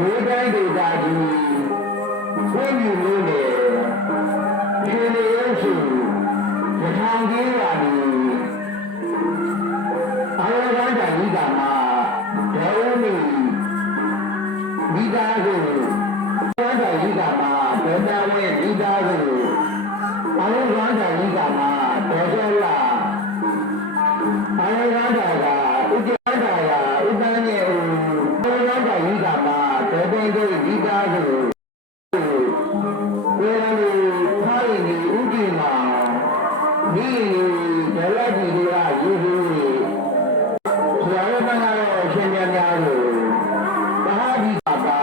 ဒီတိုင်းဒေသကြီးဆွေးနွေးလို့လေဒီလိုရုပ်စုရထောင်ကြီးပါပြီအာရဂန်တိုင်းကမှာဒေဝနီမိသားစုအာရဂန်တိုင်းကမှာဒေတာဝဲမိသားစုအာရဂန်တိုင်းကမှာဒေကျော်လာအာရဂန်တိုင်းကဥက္ကဋ္ဌကဥပ္ပန်းရဲ့အာရဂန်တိုင်းကမှာဒေတဲ့မိသားစုဝေရဏီခိုင်နေဥဒိမာဒီဒလကြီးတွေကယူပြီးဆရာတော်ကတော့ရှင်မြတ်များကိုမဟာဒီပါပါ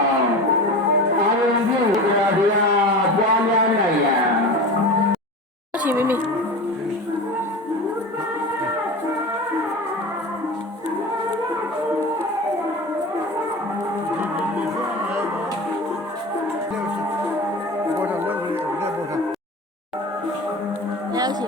အာရုံပြုတရားပွားများနိုင်ရန်အရှင်မိမိแล้วสิ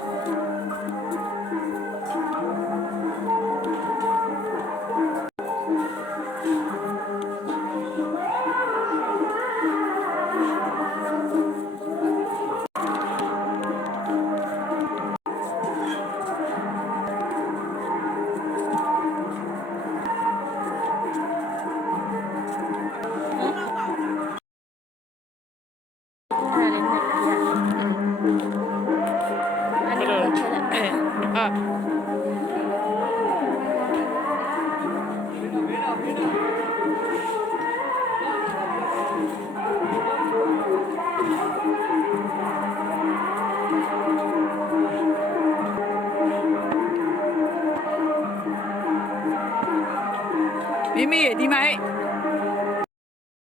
อันนี้ก็ใช่แหละ